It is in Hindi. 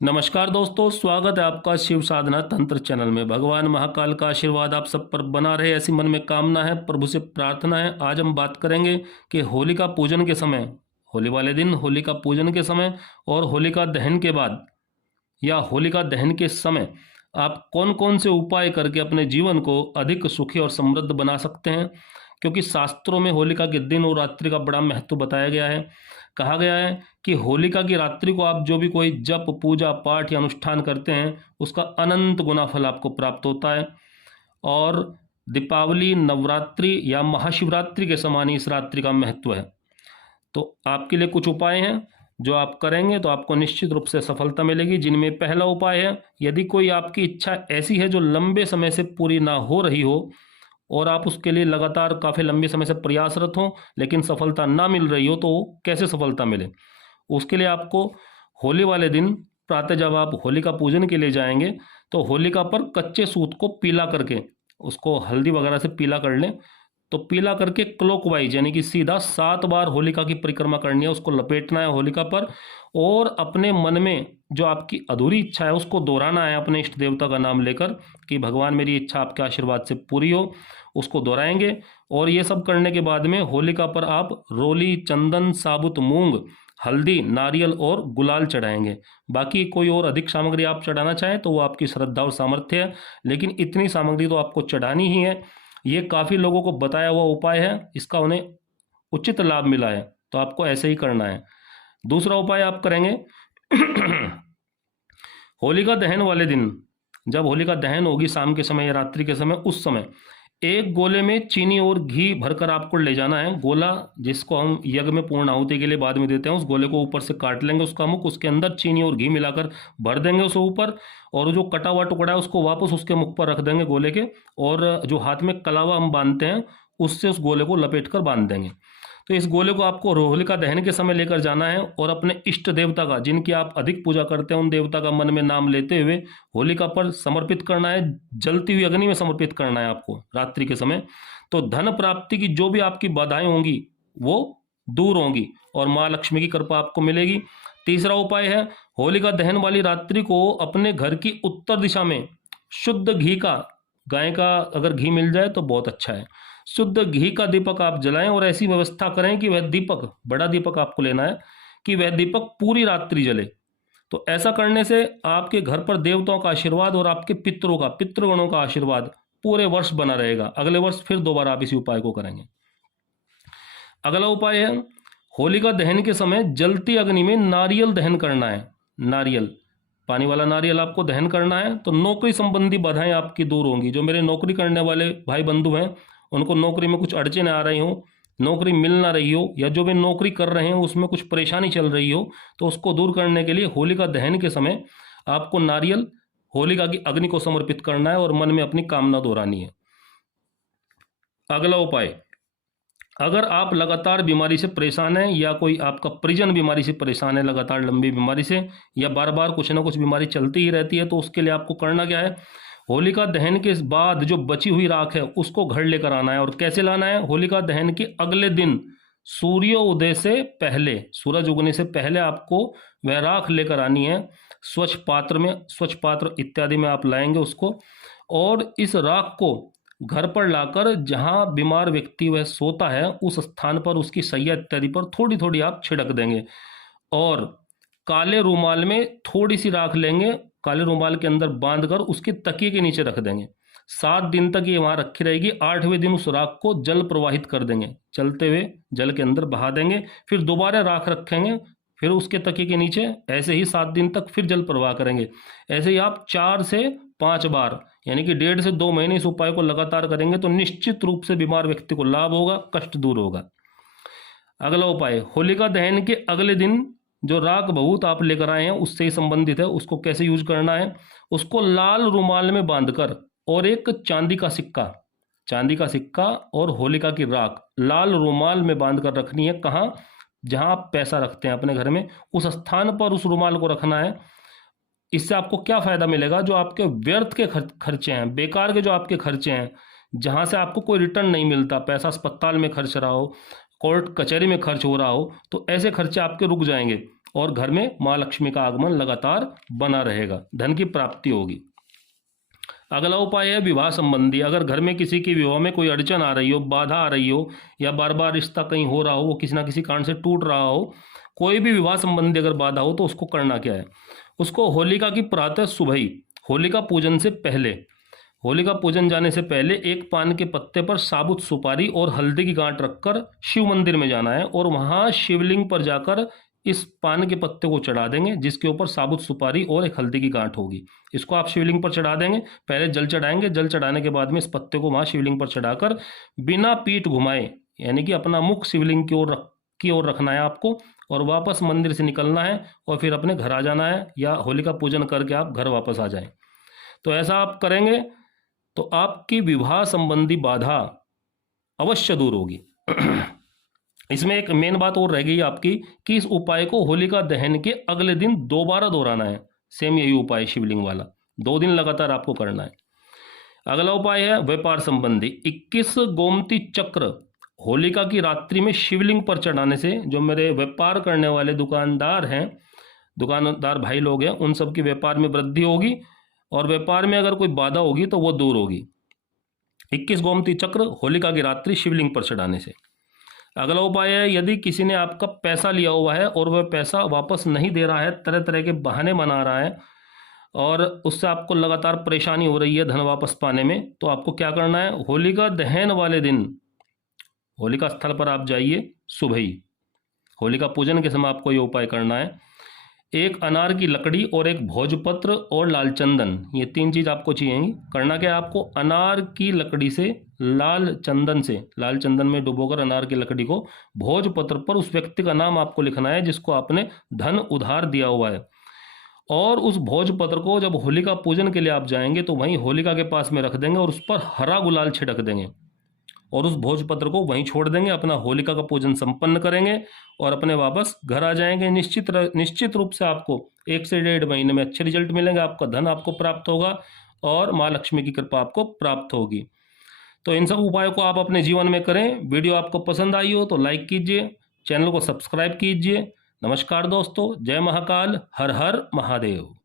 नमस्कार दोस्तों, स्वागत है आपका शिव साधना तंत्र चैनल में। भगवान महाकाल का आशीर्वाद आप सब पर बना रहे, ऐसी मन में कामना है, प्रभु से प्रार्थना है। आज हम बात करेंगे कि होलिका पूजन के समय, होली वाले दिन, होलिका पूजन के समय और होलिका दहन के बाद या होलिका दहन के समय आप कौन कौन से उपाय करके अपने जीवन को अधिक सुखी और समृद्ध बना सकते हैं। क्योंकि शास्त्रों में होलिका के दिन और रात्रि का बड़ा महत्व बताया गया है। कहा गया है कि होलिका की रात्रि को आप जो भी कोई जप, पूजा पाठ या अनुष्ठान करते हैं उसका अनंत गुना फल आपको प्राप्त होता है। और दीपावली, नवरात्रि या महाशिवरात्रि के समान ही इस रात्रि का महत्व है। तो आपके लिए कुछ उपाय हैं जो आप करेंगे तो आपको निश्चित रूप से सफलता मिलेगी। जिनमें पहला उपाय है, यदि कोई आपकी इच्छा ऐसी है जो लंबे समय से पूरी ना हो रही हो और आप उसके लिए लगातार काफ़ी लंबे समय से प्रयासरत हों लेकिन सफलता ना मिल रही हो, तो कैसे सफलता मिले, उसके लिए आपको होली वाले दिन प्रातः जब आप होलिका पूजन के लिए जाएंगे तो होलिका पर कच्चे सूत को पीला करके, उसको हल्दी वगैरह से पीला कर लें। तो पीला करके क्लॉकवाइज यानी कि सीधा 7 बार होलिका की परिक्रमा करनी है, उसको लपेटना है होलिका पर और अपने मन में जो आपकी अधूरी इच्छा है उसको दोहराना है अपने इष्ट देवता का नाम लेकर कि भगवान मेरी इच्छा आपके आशीर्वाद से पूरी हो। उसको दोहराएंगे और ये सब करने के बाद में होलिका पर आप रोली, चंदन, साबुत मूंग, हल्दी, नारियल और गुलाल चढ़ाएंगे। बाकी कोई और अधिक सामग्री आप चढ़ाना चाहें तो वो आपकी श्रद्धा और सामर्थ्य है, लेकिन इतनी सामग्री तो आपको चढ़ानी ही है। ये काफ़ी लोगों को बताया हुआ उपाय है, इसका उन्हें उचित लाभ मिला है, तो आपको ऐसे ही करना है। दूसरा उपाय आप करेंगे होलिका दहन वाले दिन, जब होलिका दहन होगी शाम के समय या रात्रि के समय, उस समय एक गोले में चीनी और घी भरकर आपको ले जाना है। गोला जिसको हम यज्ञ में पूर्ण आहुति के लिए बाद में देते हैं, उस गोले को ऊपर से काट लेंगे, उसका मुख, उसके अंदर चीनी और घी मिलाकर भर देंगे उसे ऊपर, और जो कटा हुआ टुकड़ा है उसको वापस उसके मुख पर रख देंगे गोले के, और जो हाथ में कलावा हम बांधते हैं उससे उस गोले को लपेट कर बांध देंगे। तो इस गोले को आपको होलिका दहन के समय लेकर जाना है और अपने इष्ट देवता का, जिनकी आप अधिक पूजा करते हैं, उन देवता का मन में नाम लेते हुए होलिका पर समर्पित करना है, जलती हुई अग्नि में समर्पित करना है आपको रात्रि के समय। तो धन प्राप्ति की जो भी आपकी बाधाएं होंगी वो दूर होंगी और माँ लक्ष्मी की कृपा आपको मिलेगी। तीसरा उपाय है, होलिका दहन वाली रात्रि को अपने घर की उत्तर दिशा में शुद्ध घी का, गाय का अगर घी मिल जाए तो बहुत अच्छा है, शुद्ध घी का दीपक आप जलाएं और ऐसी व्यवस्था करें कि वह दीपक, बड़ा दीपक आपको लेना है, कि वह दीपक पूरी रात्रि जले। तो ऐसा करने से आपके घर पर देवताओं का आशीर्वाद और आपके पितरों का, पितृगणों का आशीर्वाद पूरे वर्ष बना रहेगा। अगले वर्ष फिर दोबारा आप इसी उपाय को करेंगे। अगला उपाय है, होलिका दहन के समय जलती अग्नि में नारियल दहन करना है। नारियल, पानी वाला नारियल आपको दहन करना है। तो नौकरी संबंधी बाधाएं आपकी दूर होंगी। जो मेरे नौकरी करने वाले भाई बंधु हैं, उनको नौकरी में कुछ अड़चने आ रही हो, नौकरी मिल ना रही हो, या जो भी नौकरी कर रहे हैं उसमें कुछ परेशानी चल रही हो, तो उसको दूर करने के लिए होलिका दहन के समय आपको नारियल होलिका की अग्नि को समर्पित करना है और मन में अपनी कामना दोहरानी है। अगला उपाय, अगर आप लगातार बीमारी से परेशान हैं या कोई आपका परिजन बीमारी से परेशान है, लगातार लंबी बीमारी से, या बार बार कुछ ना कुछ बीमारी चलती ही रहती है, तो उसके लिए आपको करना क्या है, होलिका दहन के बाद जो बची हुई राख है उसको घर लेकर आना है। और कैसे लाना है, होलिका दहन के अगले दिन सूर्योदय से पहले, सूरज उगने से पहले आपको वह राख लेकर आनी है। स्वच्छ पात्र में, स्वच्छ पात्र इत्यादि में आप लाएंगे उसको, और इस राख को घर पर लाकर जहां बीमार व्यक्ति वह सोता है उस स्थान पर, उसकी सैया इत्यादि पर थोड़ी थोड़ी आप छिड़क देंगे। और काले रुमाल में थोड़ी सी राख लेंगे, काले रुमाल के अंदर बांधकर उसके तकिए के नीचे रख देंगे। 7 दिन तक ये वहां रखी रहेगी। 8वें दिन उस राख को जल प्रवाहित कर देंगे, चलते हुए जल के अंदर बहा देंगे। फिर दोबारा राख रखेंगे, फिर उसके तकिए के नीचे, ऐसे ही 7 दिन तक फिर जल प्रवाह करेंगे। ऐसे ही आप 4 से 5 बार, यानी कि 1.5 से 2 महीने इस उपाय को लगातार करेंगे तो निश्चित रूप से बीमार व्यक्ति को लाभ होगा, कष्ट दूर होगा। अगला उपाय, होलिका दहन के अगले दिन जो राख बहुत आप लेकर आए हैं उससे ही संबंधित है। उसको कैसे यूज करना है, उसको लाल रुमाल में बांधकर और एक चांदी का सिक्का, चांदी का सिक्का और होलिका की राख लाल रुमाल में बांधकर रखनी है। कहाँ, जहां आप पैसा रखते हैं अपने घर में, उस स्थान पर उस रुमाल को रखना है। इससे आपको क्या फायदा मिलेगा, जो आपके व्यर्थ के खर्चे हैं, बेकार के जो आपके खर्चे हैं, जहां से आपको कोई रिटर्न नहीं मिलता, पैसा अस्पताल में खर्च रहा हो, कोर्ट कचहरी में खर्च हो रहा हो, तो ऐसे खर्चे आपके रुक जाएंगे और घर में माँ लक्ष्मी का आगमन लगातार बना रहेगा, धन की प्राप्ति होगी। अगला उपाय है विवाह संबंधी। अगर घर में किसी की विवाह में कोई अड़चन आ रही हो, बाधा आ रही हो, या बार बार रिश्ता कहीं हो रहा हो, वो किसी ना किसी कारण से टूट रहा हो, कोई भी विवाह संबंधी अगर बाधा हो, तो उसको करना क्या है? उसको होलिका की प्रातः सुबह ही, होलिका पूजन से पहले, होलिका पूजन जाने से पहले एक पान के पत्ते पर साबुत सुपारी और हल्दी की गांठ रखकर शिव मंदिर में जाना है और वहां शिवलिंग पर जाकर इस पान के पत्ते को चढ़ा देंगे, जिसके ऊपर साबुत सुपारी और एक हल्दी की गांठ होगी। इसको आप शिवलिंग पर चढ़ा देंगे। पहले जल चढ़ाएंगे, जल चढ़ाने के बाद में इस पत्ते को वहां शिवलिंग पर चढ़ाकर बिना पीठ घुमाए, यानी कि अपना मुख शिवलिंग की ओर रखना है आपको, और वापस मंदिर से निकलना है और फिर अपने घर आ जाना है, या होलिका पूजन करके आप घर वापस आ जाएं। तो ऐसा आप करेंगे तो आपकी विवाह संबंधी बाधा अवश्य दूर होगी। इसमें एक मेन बात और रह गई आपकी कि इस उपाय को होलिका दहन के अगले दिन दोबारा दोहराना है। सेम यही उपाय शिवलिंग वाला 2 दिन लगातार आपको करना है। अगला उपाय है व्यापार संबंधी। 21 गोमती चक्र होलिका की रात्रि में शिवलिंग पर चढ़ाने से जो मेरे व्यापार करने वाले दुकानदार हैं, दुकानदार भाई लोग हैं, उन सब की व्यापार में वृद्धि होगी और व्यापार में अगर कोई बाधा होगी तो वो दूर होगी। 21 गोमती चक्र होलिका की रात्रि शिवलिंग पर चढ़ाने से। अगला उपाय है यदि किसी ने आपका पैसा लिया हुआ है और वह पैसा वापस नहीं दे रहा है, तरह तरह के बहाने बना रहा है और उससे आपको लगातार परेशानी हो रही है धन वापस पाने में, तो आपको क्या करना है? होलिका दहन वाले दिन होलिका स्थल पर आप जाइए सुबह ही। होलिका पूजन के समय आपको ये उपाय करना है। एक अनार की लकड़ी और एक भोजपत्र और लाल चंदन, ये 3 चीज़ आपको चाहिए। करना क्या है आपको? अनार की लकड़ी से लाल चंदन में डुबोकर अनार की लकड़ी को भोजपत्र पर उस व्यक्ति का नाम आपको लिखना है जिसको आपने धन उधार दिया हुआ है, और उस भोजपत्र को जब होलिका पूजन के लिए आप जाएंगे तो वहीं होलिका के पास में रख देंगे और उस पर हरा गुलाल छिड़क देंगे और उस भोजपत्र को वहीं छोड़ देंगे। अपना होलिका का पूजन संपन्न करेंगे और अपने वापस घर आ जाएंगे। निश्चित रूप से आपको 1 से 1.5 महीने में अच्छे रिजल्ट मिलेंगे। आपका धन आपको प्राप्त होगा और माँ लक्ष्मी की कृपा आपको प्राप्त होगी। तो इन सब उपायों को आप अपने जीवन में करें। वीडियो आपको पसंद आई हो तो लाइक कीजिए, चैनल को सब्सक्राइब कीजिए। नमस्कार दोस्तों, जय महाकाल, हर हर महादेव।